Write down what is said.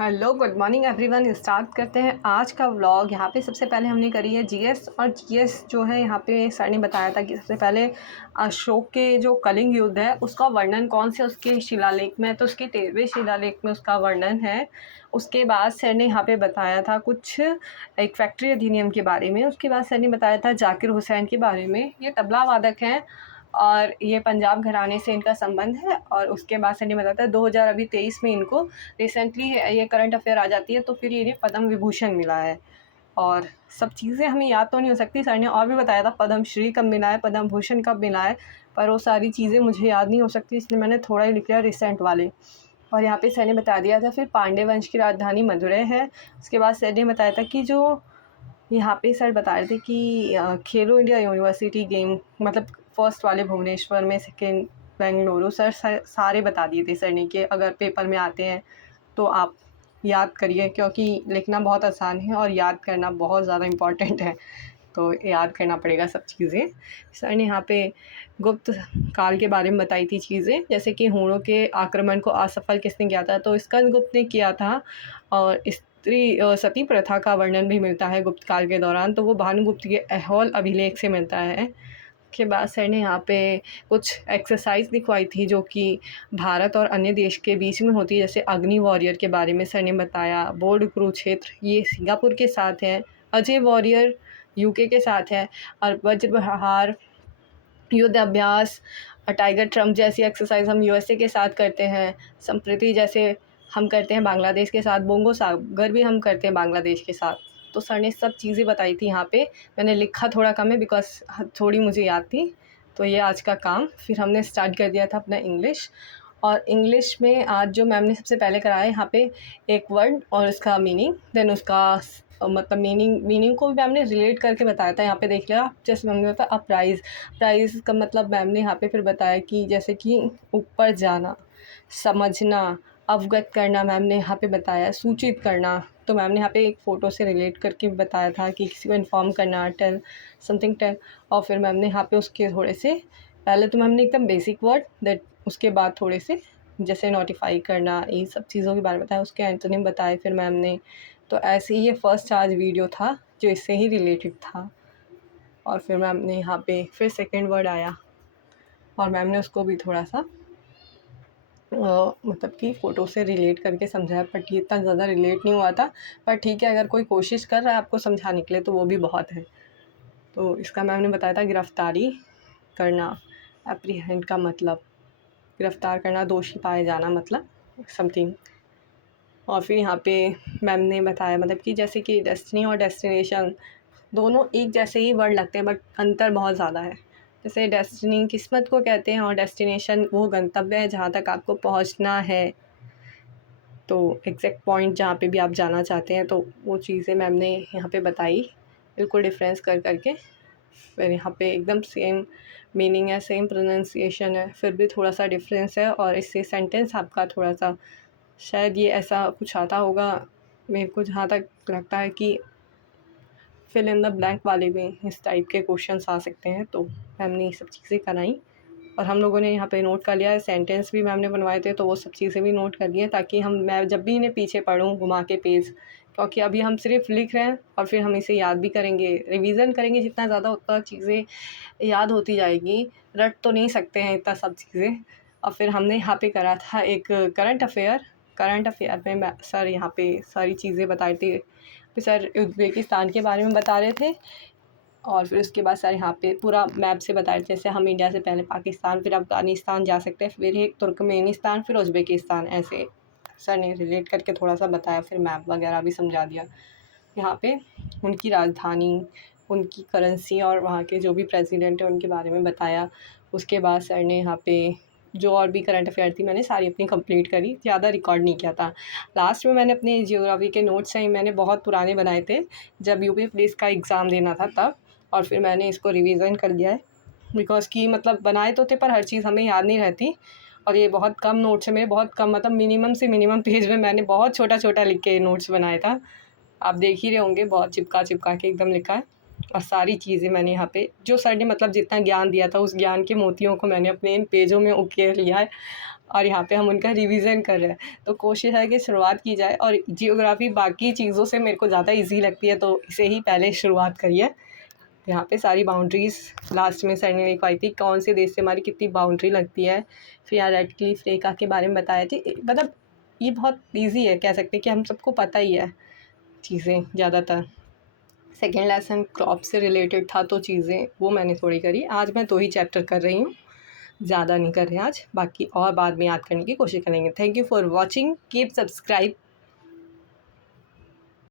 Hello good morning everyone. Start करते हैं आज का व्लॉग। यहाँ पे सबसे पहले हमने करी है जीएस। और जीएस जो है यहाँ पे सर ने बताया था कि सबसे पहले अशोक के जो कलिंग युद्ध है उसका वर्णन कौन से उसके शिलालेख में है, तो उसके 13वें शिलालेख में उसका वर्णन है। उसके बाद सर ने यहाँ पे बताया था कुछ एक फैक्ट्री अधिनियम के बारे में। उसके बाद सर ने बताया था जाकिर हुसैन के बारे में। ये तबला वादक हैं और ये पंजाब घराने से इनका संबंध है। और उसके बाद सर ने बताया था 2023 में इनको रिसेंटली ये करंट अफेयर आ जाती है तो फिर इन्हें पद्म विभूषण मिला है। और सब चीज़ें हमें याद तो नहीं हो सकती। सर ने और भी बताया था पद्म श्री कब मिला है, पद्म भूषण कब मिला है, पर वो सारी चीज़ें मुझे याद नहीं हो सकती, इसलिए मैंने थोड़ा ही लिख लिया रिसेंट वाले। और यहाँ पे सर ने बता दिया था फिर पांड्य वंश की राजधानी मदुरै है। उसके बाद सर ने बताया था कि जो यहाँ पे सर बता रहे थे कि खेलो इंडिया यूनिवर्सिटी गेम मतलब फर्स्ट वाले भुवनेश्वर में, सेकेंड बेंगलुरु। सर सारे बता दिए थे सर ने कि अगर पेपर में आते हैं तो आप याद करिए, क्योंकि लिखना बहुत आसान है और याद करना बहुत ज़्यादा इम्पॉर्टेंट है, तो याद करना पड़ेगा सब चीज़ें। सर ने यहाँ पे गुप्त काल के बारे में बताई थी चीज़ें, जैसे कि हूणों के आक्रमण को असफल किसने किया था, तो स्कंदगुप्त ने किया था। और स्त्री सती प्रथा का वर्णन भी मिलता है गुप्त काल के दौरान, तो वो भानुगुप्त के ऐहोल अभिलेख से मिलता है। के बाद सर ने यहाँ पे कुछ एक्सरसाइज दिखवाई थी जो कि भारत और अन्य देश के बीच में होती है, जैसे अग्नि वॉरियर के बारे में सर ने बताया। बोर्ड कुरुक्षेत्र ये सिंगापुर के साथ है, अजय वॉरियर यूके के साथ है, और वज्रहार युद्ध अभ्यास टाइगर ट्रम्प जैसी एक्सरसाइज हम यूएसए के साथ करते हैं। संप्रति जैसे हम करते हैं बांग्लादेश के साथ, बोंगो सागर भी हम करते हैं बांग्लादेश के साथ। तो सर ने सब चीज़ें बताई थी यहाँ पे। मैंने लिखा थोड़ा कम है बिकॉज थोड़ी मुझे याद थी। तो ये आज का काम। फिर हमने स्टार्ट कर दिया था अपना इंग्लिश। और इंग्लिश में आज जो मैम ने सबसे पहले कराया यहाँ पे एक वर्ड और उसका मीनिंग, देन उसका मतलब मीनिंग को भी मैम ने रिलेट करके बताया था। यहाँ पे देख लिया, जैसे मैम ने बताया अपराइज, प्राइज का मतलब मैम ने यहाँ पे फिर बताया कि जैसे कि ऊपर जाना, समझना, अवगत करना मैम ने यहाँ पे बताया, सूचित करना। तो मैम ने यहाँ पे एक फ़ोटो से रिलेट करके बताया था कि किसी को इन्फॉर्म करना, टेल समथिंग टेल। और फिर मैम ने यहाँ पे उसके थोड़े से पहले तो मैम ने एकदम बेसिक वर्ड, दैट उसके बाद थोड़े से जैसे नोटिफाई करना, इन सब चीज़ों के बारे में बताया, उसके एंटोनिम बताए फिर मैम ने। तो ऐसे ही ये फर्स्ट आज वीडियो था जो इससे ही रिलेटेड था। और फिर मैम ने यहाँ पे फिर सेकंड वर्ड आया और मैम ने उसको भी थोड़ा सा मतलब कि फ़ोटो से रिलेट करके समझाया, बट ये इतना ज़्यादा रिलेट नहीं हुआ था। पर ठीक है, अगर कोई कोशिश कर रहा है आपको समझाने के लिए तो वो भी बहुत है। तो इसका मैम ने बताया था गिरफ्तारी करना, एप्रीहेंड का मतलब गिरफ्तार करना, दोषी पाए जाना मतलब समथिंग। और फिर यहाँ पे मैम ने बताया मतलब कि जैसे कि डेस्टिनी और डेस्टिनेशन दोनों एक जैसे ही वर्ड लगते हैं बट अंतर बहुत ज़्यादा है। जैसे डेस्टिनी किस्मत को कहते हैं और डेस्टिनेशन वो गंतव्य है जहाँ तक आपको पहुँचना है, तो एग्जैक्ट पॉइंट जहाँ पे भी आप जाना चाहते हैं। तो वो चीज़ें मैम ने यहाँ पे बताई बिल्कुल डिफरेंस कर करके। फिर यहाँ पे एकदम सेम मीनिंग है, सेम प्रोनाउंसिएशन है, फिर भी थोड़ा सा डिफरेंस है। और इससे सेंटेंस आपका थोड़ा सा शायद ये ऐसा कुछ आता होगा, मेरे को जहाँ तक लगता है कि फिल इन द ब्लैंक वाले में इस टाइप के क्वेश्चंस आ सकते हैं। तो मैम ने ये सब चीज़ें कराई और हम लोगों ने यहाँ पे नोट कर लिया है। सेंटेंस भी मैम ने बनवाए थे तो वो सब चीज़ें भी नोट कर ली हैं, ताकि मैं जब भी इन्हें पीछे पढ़ूँ घुमा के पेज, क्योंकि अभी हम सिर्फ लिख रहे हैं और फिर हम इसे याद भी करेंगे, रिवीजन करेंगे जितना ज़्यादा उतना चीज़ें याद होती जाएगी। रट तो नहीं सकते हैं इतना सब चीज़ें। और फिर हमने यहाँ पे करा था एक करंट अफेयर में सर यहाँ पे सारी चीज़ें बताई थी। फिर सर उज़्बेकिस्तान के बारे में बता रहे थे और फिर उसके बाद सर यहाँ पे पूरा मैप से बता रहे थे, जैसे हम इंडिया से पहले पाकिस्तान, फिर अफ़गानिस्तान जा सकते हैं, फिर एक तुर्कमेनिस्तान, फिर उज़्बेकिस्तान, ऐसे सर ने रिलेट करके थोड़ा सा बताया। फिर मैप वगैरह भी समझा दिया। यहाँ पे उनकी राजधानी, उनकी करेंसी और वहाँ के जो भी प्रेसिडेंट है उनके बारे में बताया। उसके बाद सर ने यहाँ पे जो और भी करंट अफेयर थी मैंने सारी अपनी कंप्लीट करी, ज़्यादा रिकॉर्ड नहीं किया था। लास्ट में मैंने अपने जियोग्राफी के नोट्स हैं, मैंने बहुत पुराने बनाए थे जब यूपी पुलिस का एग्ज़ाम देना था तब, और फिर मैंने इसको रिवीजन कर लिया है। बिकॉज़ कि मतलब बनाए तो थे पर हर चीज़ हमें याद नहीं रहती। और ये बहुत कम नोट्स है मेरे, बहुत कम, मतलब मिनिमम से मिनिमम पेज में मैंने बहुत छोटा छोटा लिख के नोट्स बनाया था। आप देख ही रहे होंगे, बहुत चिपका चिपका के एकदम लिखा है। और सारी चीज़ें मैंने यहाँ पे जो सर ने मतलब जितना ज्ञान दिया था उस ज्ञान के मोतियों को मैंने अपने इन पेजों में उकेर लिया है। और यहाँ पे हम उनका रिवीजन कर रहे हैं। तो कोशिश है कि शुरुआत की जाए, और जियोग्राफी बाकी चीज़ों से मेरे को ज़्यादा इजी लगती है, तो इसे ही पहले शुरुआत करिए। यहाँ पे सारी बाउंड्रीज़ लास्ट में सर ने लिखवाई थी, कौन से देश से हमारी कितनी बाउंड्री लगती है। फिर यहाँ रेड क्लिफ रेखा के बारे में बताया थी। मतलब ये बहुत ईजी है, कह सकते हैं कि हम सबको पता ही है चीज़ें ज़्यादातर। सेकेंड लेसन क्रॉप से रिलेटेड था, तो चीज़ें वो मैंने थोड़ी करी। आज मैं 2 ही चैप्टर कर रही हूँ, ज़्यादा नहीं कर रहे आज, बाकी और बाद में याद करने की कोशिश करेंगे। Thank you for watching, keep subscribe.